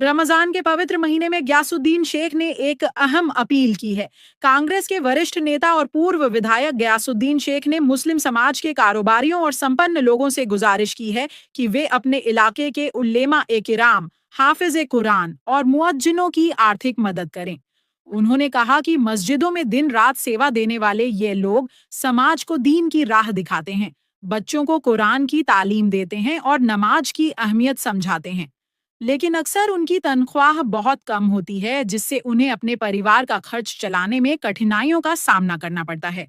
रमजान के पवित्र महीने में गयासुद्दीन शेख ने एक अहम अपील की है। कांग्रेस के वरिष्ठ नेता और पूर्व विधायक गयासुद्दीन शेख ने मुस्लिम समाज के कारोबारियों और संपन्न लोगों से गुजारिश की है कि वे अपने इलाके के उल्लेमा ए किराम, हाफिज कुरान और मुअज्जिनों की आर्थिक मदद करें। उन्होंने कहा कि मस्जिदों में दिन रात सेवा देने वाले ये लोग समाज को दीन की राह दिखाते हैं, बच्चों को कुरान की तालीम देते हैं और नमाज की अहमियत समझाते हैं। लेकिन अक्सर उनकी तनख्वाह बहुत कम होती है, जिससे उन्हें अपने परिवार का खर्च चलाने में कठिनाइयों का सामना करना पड़ता है।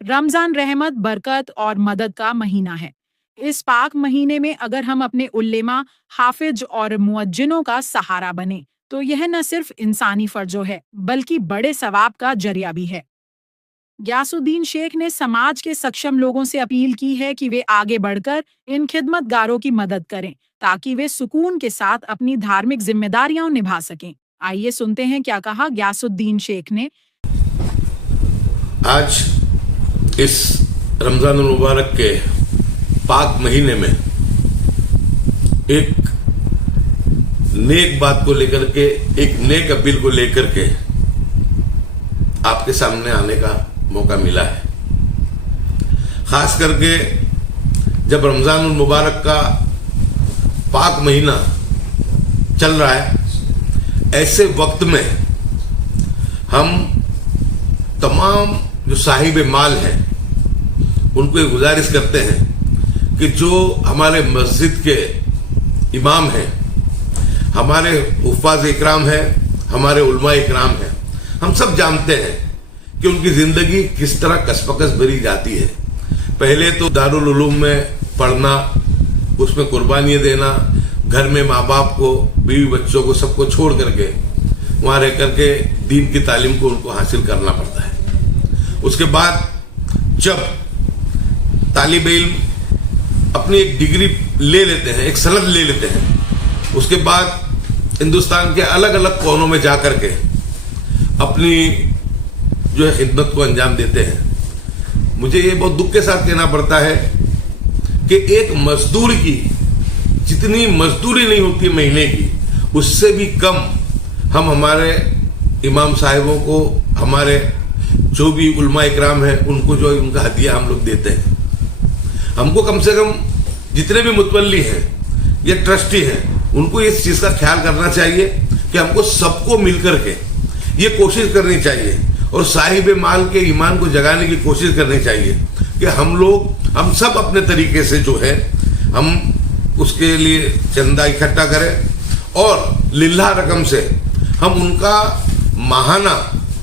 रमजान रहमत, बरकत और मदद का महीना है। इस पाक महीने में अगर हम अपने उल्लेमा, हाफिज और मुअज्जिनों का सहारा बने तो यह न सिर्फ इंसानी फर्जो है बल्कि बड़े सवाब का जरिया भी है। गयासुद्दीन शेख ने समाज के सक्षम लोगों से अपील की है कि वे आगे बढ़कर इन खिदमतगारों की मदद करें ताकि वे सुकून के साथ अपनी धार्मिक जिम्मेदारियां निभा सकें। आइए सुनते हैं क्या कहा गयासुद्दीन शेख ने। आज इस रमजान मुबारक के पाक महीने में एक नेक बात को लेकर के, एक नेक अपील को लेकर के आपके सामने आने का मौका मिला है। खास करके जब रमजान मुबारक का पाक महीना चल रहा है, ऐसे वक्त में हम तमाम जो साहिब माल हैं उनको ये गुजारिश करते हैं कि जो हमारे मस्जिद के इमाम हैं, हमारे हुफ़ाज़ इकराम हैं, हमारे उलमा इकराम हैं, हम सब जानते हैं कि उनकी जिंदगी किस तरह कसपकस भरी जाती है। पहले तो दारुल उलूम में पढ़ना, उसमें कुर्बानियाँ देना, घर में माँ बाप को, बीवी बच्चों को, सबको छोड़ करके वहाँ रह करके दीन की तालीम को उनको हासिल करना पड़ता है। उसके बाद जब तालिब इल्म अपनी एक डिग्री ले लेते हैं, एक सनद ले लेते हैं, उसके बाद हिंदुस्तान के अलग अलग कोनों में जा करके अपनी जो है खिदमत को अंजाम देते हैं। मुझे ये बहुत दुख के साथ कहना पड़ता है कि एक मजदूर की जितनी मजदूरी नहीं होती महीने की, उससे भी कम हम हमारे इमाम साहिबों को, हमारे जो भी उलमा इकराम हैं, उनको जो उनका हदिया हम लोग देते हैं। हमको कम से कम जितने भी मुतवल्ली हैं या ट्रस्टी हैं, उनको इस चीज़ का ख्याल करना चाहिए कि हमको सबको मिल करके ये कोशिश करनी चाहिए और साहिब माल के ईमान को जगाने की कोशिश करनी चाहिए कि हम सब अपने तरीके से जो है हम उसके लिए चंदा इकट्ठा करें और लिल्लाह रकम से हम उनका माहाना,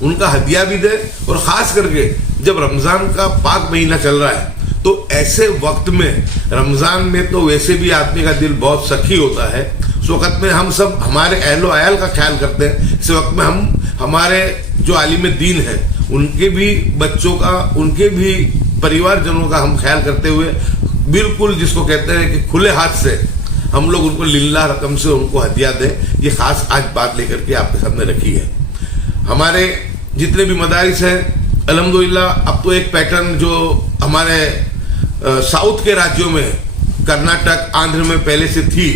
उनका हदिया भी दें। और ख़ास करके जब रमज़ान का पाक महीना चल रहा है तो ऐसे वक्त में, रमज़ान में तो वैसे भी आदमी का दिल बहुत सखी होता है, उस वक्त में हम सब हमारे अहलो अयाल का ख्याल करते हैं। इस वक्त में हम हमारे जो आलिम दीन हैं उनके भी बच्चों का, उनके भी परिवारजनों का हम ख्याल करते हुए बिल्कुल जिसको कहते हैं कि खुले हाथ से हम लोग उनको लिल्लाह रकम से उनको हदिया दें। ये खास आज बात लेकर के आपके सामने रखी है। हमारे जितने भी मदारिस हैं, अल्हम्दुलिल्लाह अब तो एक पैटर्न जो हमारे साउथ के राज्यों में, कर्नाटक, आंध्र में पहले से थी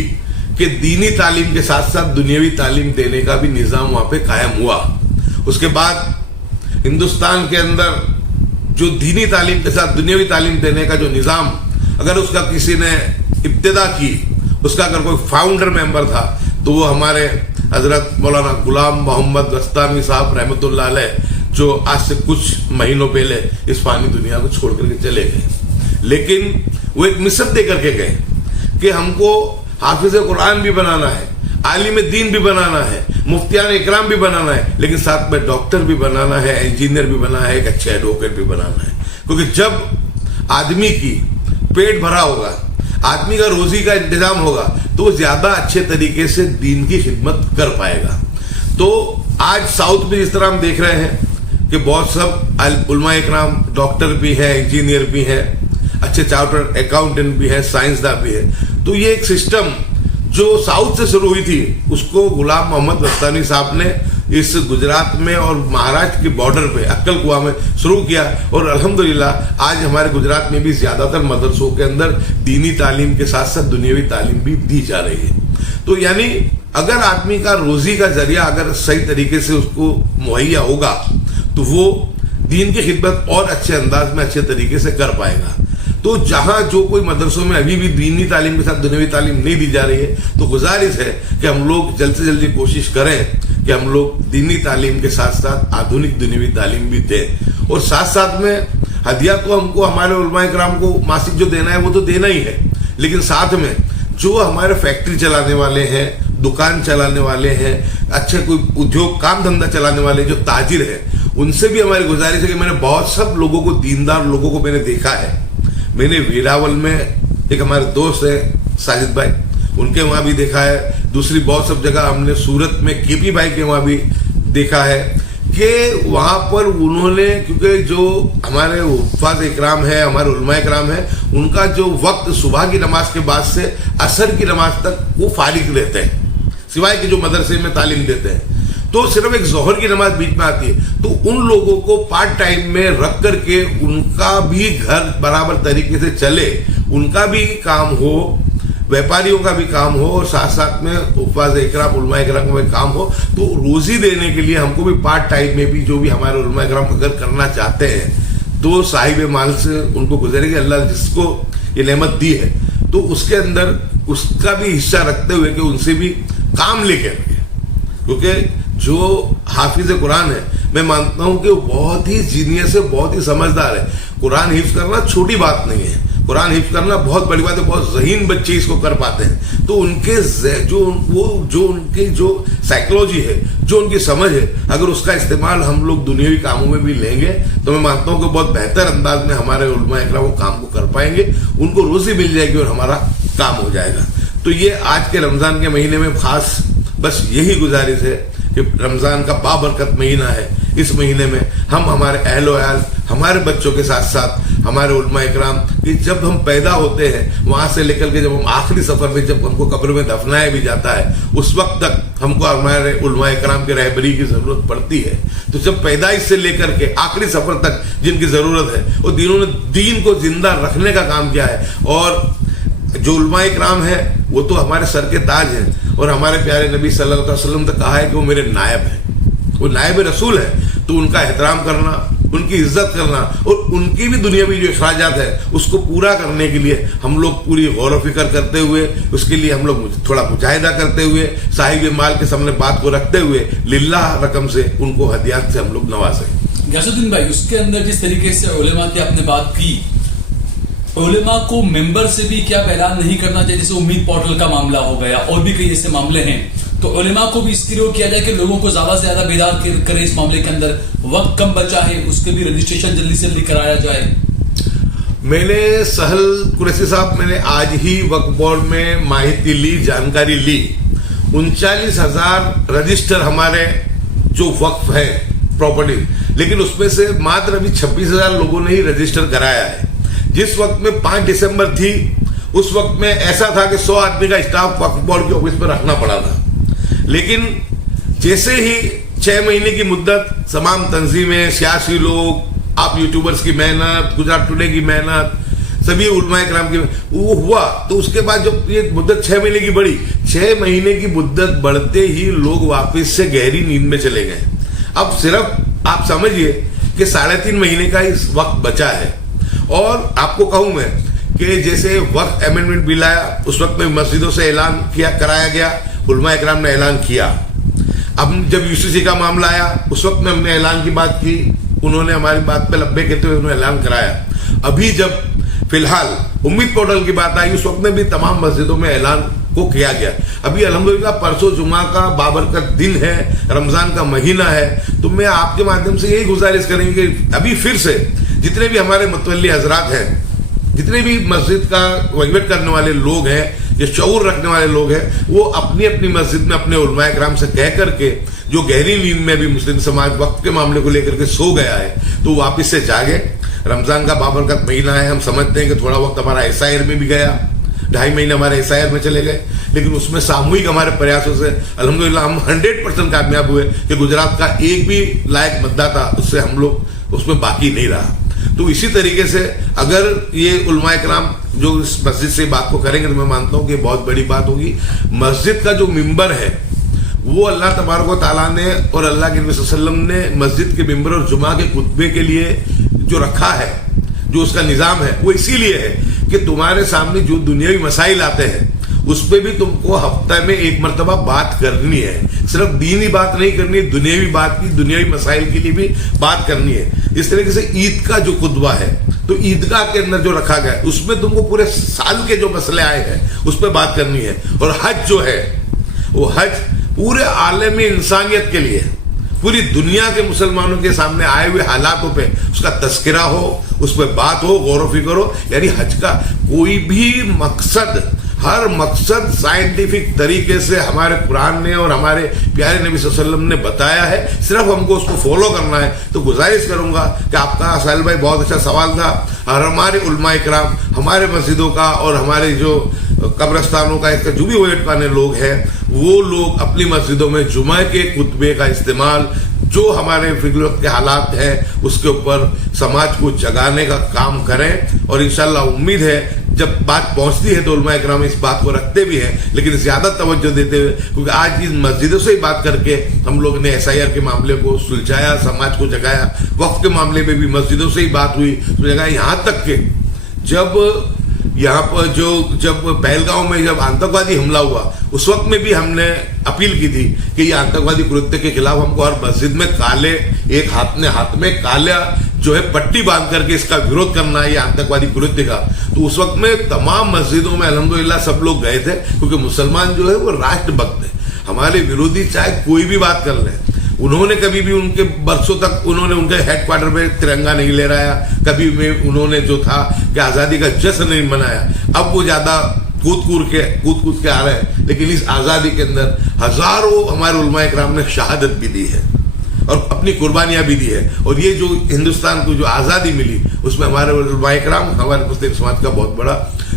कि दीनी तालीम के साथ साथ दुनियावी तालीम देने का भी निज़ाम वहाँ पे कायम हुआ। उसके बाद हिंदुस्तान के अंदर जो दीनी तालीम के साथ दुनियावी तालीम देने का जो निज़ाम, अगर उसका किसी ने इब्तिदा की, उसका अगर कोई फाउंडर मेंबर था तो वो हमारे हजरत मौलाना गुलाम मोहम्मद गस्तानी साहब रहमतुल्लाह अलैह, जो आज से कुछ महीनों पहले इस फानी दुनिया को छोड़ करके चले गए। लेकिन वो एक मिशन दे करके गए कि हमको हाफिज कुरान भी बनाना है, आलिम दीन भी बनाना है, मुफ्तियान इकराम भी बनाना है, लेकिन साथ में डॉक्टर भी बनाना है, इंजीनियर भी बनाना है, एक अच्छे एडवोकेट भी बनाना है। क्योंकि जब आदमी की पेट भरा होगा, आदमी का रोजी का इंतजाम होगा, तो वो ज्यादा अच्छे तरीके से दीन की खिदमत कर पाएगा। तो आज साउथ में जिस तरह हम देख रहे हैं कि बहुत सब उलमा इकराम डॉक्टर भी है, इंजीनियर भी है, अच्छे चार्टर्ड अकाउंटेंट भी है, साइंसदान भी है। तो ये एक सिस्टम जो साउथ से शुरू हुई थी, उसको गुलाम मोहम्मद गस्तानी साहब ने इस गुजरात में और महाराष्ट्र के बॉर्डर पे अक्कल कुआ में शुरू किया, और अल्हम्दुलिल्लाह आज हमारे गुजरात में भी ज्यादातर मदरसों के अंदर दीनी तालीम के साथ साथ दुनियावी तालीम भी दी जा रही है। तो यानी अगर आदमी का रोजी का जरिया अगर सही तरीके से उसको मुहैया होगा तो वो दीन की खिदमत और अच्छे अंदाज में अच्छे तरीके से कर पाएगा। तो जहां जो कोई मदरसों में अभी भी दीनी तालीम के साथ दुनियावी तालीम नहीं दी जा रही है, तो गुजारिश है कि हम लोग जल्द से जल्दी कोशिश करें कि हम लोग दीनी तालीम के साथ साथ आधुनिक दुनियावी तालीम भी दें। और साथ साथ में हदिया तो हमको हमारे उलमाए किराम को मासिक जो देना है वो तो देना ही है, लेकिन साथ में जो हमारे फैक्ट्री चलाने वाले हैं, दुकान चलाने वाले हैं, अच्छे कोई उद्योग काम धंधा चलाने वाले जो ताजिर हैं, उनसे भी हमारी गुजारिश है कि मैंने बहुत सब लोगों को, दीनदार लोगों को मैंने देखा है। मैंने वेरावल में एक हमारे दोस्त है साजिद भाई, उनके वहां भी देखा है। दूसरी बहुत सब जगह हमने सूरत में केपी भाई के वहां भी देखा है कि वहां पर उन्होंने, क्योंकि जो हमारे हुफ़ाज़ इकराम है, हमारे उलमाए इकराम है, उनका जो वक्त सुबह की नमाज के बाद से असर की नमाज तक वो फारिग रहते हैं, सिवाय कि जो मदरसे में तालीम देते हैं, तो सिर्फ एक जोहर की नमाज बीच में आती है। तो उन लोगों को पार्ट टाइम में रख करके उनका भी घर बराबर तरीके से चले, उनका भी काम हो, व्यापारियों का भी काम हो, और साथ साथ में हुफ़ाज़ इकराम, उलमाए इकराम का भी काम हो। तो रोजी देने के लिए हमको भी पार्ट टाइम में भी जो भी हमारे उलमाए इकराम अगर करना चाहते हैं तो साहिब माल से उनको गुजरेगी। अल्लाह जिसको ये नेमत दी है तो उसके अंदर उसका भी हिस्सा रखते हुए कि उनसे भी काम लेके रखे, क्योंकि जो हाफिज कुरान है मैं मानता हूं कि वो बहुत ही जीनियस है, बहुत ही समझदार है। कुरान हिफ्ज करना छोटी बात नहीं है, कुरान हिफ्ज करना बहुत बड़ी बात है, बहुत ज़हीन बच्चे इसको कर पाते हैं। तो उनके जो उनकी जो साइकोलॉजी है, जो उनकी समझ है, अगर उसका इस्तेमाल हम लोग दुनियावी कामों में भी लेंगे तो मैं मानता हूं कि बहुत बेहतर अंदाज में हमारे उलमा इकराम वो काम को कर पाएंगे, उनको रोजी मिल जाएगी और हमारा काम हो जाएगा। तो ये आज के रमजान के महीने में खास बस यही गुजारिश है कि रमजान का बाबरकत महीना है, इस महीने में हम हमारे अहलो अयाल, हमारे बच्चों के साथ साथ हमारे उलमा इकराम कि जब हम पैदा होते हैं वहां से लेकर के जब हम आखिरी सफर में जब हमको कब्र में दफनाया भी जाता है, उस वक्त तक हमको हमारे उलमा इकराम की रहबरी की जरूरत पड़ती है। तो जब पैदाइश से लेकर के आखिरी सफर तक जिनकी जरूरत है, वो जिन्होंने दीन को जिंदा रखने का काम किया है, और जो उलमा इकराम है वो तो हमारे सर के ताज हैं, और हमारे प्यारे नबी सल्लल्लाहु अलैहि वसल्लम तक कहा है कि वो मेरे नायब हैं, वो नायब रसूल है। तो उनका एहतराम करना, उनकी इज्जत करना और उनकी भी दुनियावी जो अखराजात है उसको पूरा करने के लिए हम लोग पूरी गौर व फिक्र करते हुए, उसके लिए हम लोग थोड़ा मुजाहिदा करते हुए, साहिब माल के सामने बात को रखते हुए लिल्लाह रकम से उनको हदियात से हम लोग नवाजें। गयासुद्दीन भाई, उसके अंदर जिस तरीके से उलेमा की आपने बात की, उलेमा को मेंबर से भी क्या ऐलान नहीं करना चाहिए? जैसे उम्मीद पोर्टल का मामला हो गया और भी कई ऐसे मामले हैं, तो उलेमा को भी इसके लिए किया जाए कि लोगों को ज्यादा से ज्यादा बेदार करें इस मामले के अंदर, वक्त कम बचा है, उसके भी रजिस्ट्रेशन जल्दी से जल्दी कराया जाए। मैंने सहल कुरैशी साहब, मैंने आज ही वक्फ बोर्ड में माहिती ली, जानकारी ली। 39,000 रजिस्टर हमारे जो वक्फ है प्रॉपर्टी, लेकिन उसमें से मात्र अभी 26,000 लोगों ने ही रजिस्टर कराया है। जिस वक्त में 5 दिसंबर थी उस वक्त में ऐसा था कि 100 आदमी का स्टाफ वक्फ बोर्ड के ऑफिस में रखना पड़ा था, लेकिन जैसे ही 6 महीने की मुद्दत, तमाम तंजीमें, सियासी लोग, आप यूट्यूबर्स की मेहनत, गुजरात टुडे की मेहनत, सभी उलमा इकराम की वो हुआ, तो उसके बाद जब ये मुद्दत 6 महीने की बढ़ी, 6 महीने की मुद्दत बढ़ते ही लोग वापस से गहरी नींद में चले गए। अब सिर्फ आप समझिए कि 3.5 महीने का इस वक्त बचा है। और आपको कहूं मैं कि जैसे वक्त अमेंडमेंट बिल आया उस वक्त में मस्जिदों से ऐलान कराया गया, उलमा इकराम ने ऐलान किया। अब जब यूसीसी का मामला आया उस वक्त में हमने ऐलान की बात की, उन्होंने हमारी बात पे लब्बे कहते हुए उन्होंने ऐलान कराया। अभी जब फिलहाल उम्मीद पोर्टल की बात आई उस वक्त में भी तमाम मस्जिदों में ऐलान को किया गया। अभी अल्हम्दुलिल्लाह परसों जुमा का बाबरकत दिन है, रमजान का महीना है, तो मैं आपके माध्यम से यही गुजारिश करेंगे कि अभी फिर से जितने भी हमारे मुतवल्ली हजरात हैं, जितने भी मस्जिद का वहीवट करने वाले लोग हैं, जो शऊर रखने वाले लोग हैं, वो अपनी अपनी मस्जिद में अपने उलमा इकराम से कह करके, जो गहरी नींद में भी मुस्लिम समाज वक्त के मामले को लेकर के सो गया है, तो वापस से जागे। रमजान का बाबरकत महीना है, हम समझते हैं कि थोड़ा वक्त हमारा एसआईआर में भी गया, 2.5 महीने हमारे एसआईआर में चले गए, लेकिन उसमें सामूहिक हमारे प्रयासों से अल्हम्दुलिल्लाह हम 100% कामयाब हुए कि गुजरात का एक भी लायक मतदाता उससे हम लोग उसमें बाकी नहीं रहा। तो इसी तरीके से अगर ये उलमाए किराम जो इस मस्जिद से बात को करेंगे तो मैं मानता हूँ कि बहुत बड़ी बात होगी। मस्जिद का जो मिंबर है वो अल्लाह तबारक व तआला ने और अल्लाह के नबी सल्लल्लाहु अलैहि वसल्लम ने मस्जिद के मिंबर और जुमा के खुतबे के लिए जो रखा है, जो उसका निज़ाम है, वो इसीलिए है कि तुम्हारे सामने जो दुनियावी मसाइल आते हैं उस पर भी तुमको हफ्ते में एक मरतबा बात करनी है। सिर्फ दीनी बात नहीं करनी है, दुनियावी बात की, दुनियावी मसाइल के लिए भी बात करनी है। इस तरीके से ईद का जो खुतबा है तो ईदगाह के अंदर जो रखा गया है उसमें तुमको पूरे साल के जो मसले आए हैं उस पर बात करनी है। और हज जो है वो हज पूरे आलमी इंसानियत के लिए, पूरी दुनिया के मुसलमानों के सामने आए हुए हालातों पे उसका तस्करा हो, उस पर बात हो, गौर फिक्र हो। यानी हज का कोई भी मकसद, हर मकसद साइंटिफिक तरीके से हमारे कुरान ने और हमारे प्यारे नबी सल्लल्लाहु अलैहि वसल्लम ने बताया है, सिर्फ हमको उसको फॉलो करना है। तो गुजारिश करूंगा कि आपका साहिल भाई बहुत अच्छा सवाल था, और हमारे उलमाए किराम, हमारे मस्जिदों का और हमारे जो कब्रस्तानों का इसका जो भी वजट पाने लोग हैं वो लोग अपनी मस्जिदों में जुमा के खुतबे का इस्तेमाल, जो हमारे फिक्र के हालात हैं उसके ऊपर समाज को जगाने का काम करें। और इंशाल्लाह उम्मीद है जब बात पहुंचती है तो उलमाए किराम इस बात को रखते भी हैं, लेकिन ज्यादा तवज्जो देते हुए, क्योंकि आज इस मस्जिदों से ही बात करके हम लोग ने SIR के मामले को सुलझाया, समाज को जगाया। वक्फ के मामले में भी मस्जिदों से ही बात हुई, सुलझाया। यहाँ तक के जब यहाँ पर जब पहलगांव में जब आतंकवादी हमला हुआ उस वक्त में भी हमने अपील की थी कि ये आतंकवादी कृत्य के खिलाफ हमको हर मस्जिद में काले, एक हाथ में काला जो है पट्टी बांध करके इसका विरोध करना है, ये आतंकवादी कृत्य का। तो उस वक्त में तमाम मस्जिदों में अल्हम्दुलिल्लाह सब लोग गए थे, क्योंकि मुसलमान जो है वो राष्ट्रभक्त है। हमारे विरोधी चाहे कोई भी बात कर ले, उन्होंने कभी भी उनके बरसों तक उन्होंने उनके हेडक्वार्टर में तिरंगा नहीं लहराया, कभी भी उन्होंने जो था कि आज़ादी का जश्न नहीं मनाया। अब वो ज़्यादा कूद कूद के आ रहे हैं, लेकिन इस आज़ादी के अंदर हजारों हमारे उलमाए किराम ने शहादत भी दी है और अपनी कुर्बानियां भी दी है। और ये जो हिंदुस्तान को जो आज़ादी मिली उसमें हमारे उलमाए किराम, हमारे मुस्लिम समाज का बहुत बड़ा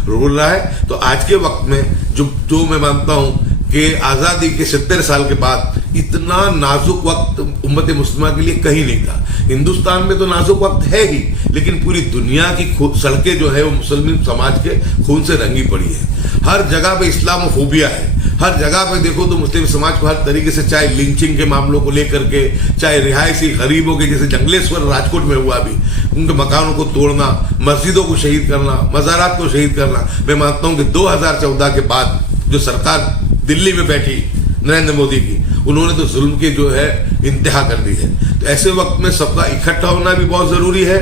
रोल रहा है। तो आज के वक्त में जो मैं मानता हूँ कि आज़ादी के 70 साल के बाद इतना नाजुक वक्त उम्मत मुस्लिमा के लिए कहीं नहीं था। हिंदुस्तान में तो नाजुक वक्त है ही, लेकिन पूरी दुनिया की सड़कें जो है वो मुसलमान समाज के खून से रंगी पड़ी है। हर जगह पे इस्लामोफोबिया है, हर जगह पे देखो तो मुस्लिम समाज को हर तरीके से, चाहे लिंचिंग के मामलों को लेकर के, चाहे रिहायशी गरीबों के, जैसे जंगलेश्वर राजकोट में हुआ अभी, उनके मकानों को तोड़ना, मस्जिदों को शहीद करना, मज़ारात को शहीद करना। मैं मानता हूँ कि 2014 के बाद जो सरकार दिल्ली में बैठी नरेंद्र मोदी की, उन्होंने तो जुल्म की जो है इंतहा कर दी है। तो ऐसे वक्त में सबका इकट्ठा होना भी बहुत जरूरी है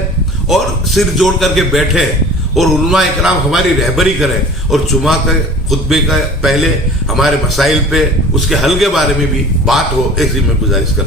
और सिर जोड़ करके बैठे और उलमाए किराम हमारी रहबरी करें और जुमा के खुतबे का पहले हमारे मसाइल पे उसके हल के बारे में भी बात हो, ऐसी मैं गुजारिश करता हूं।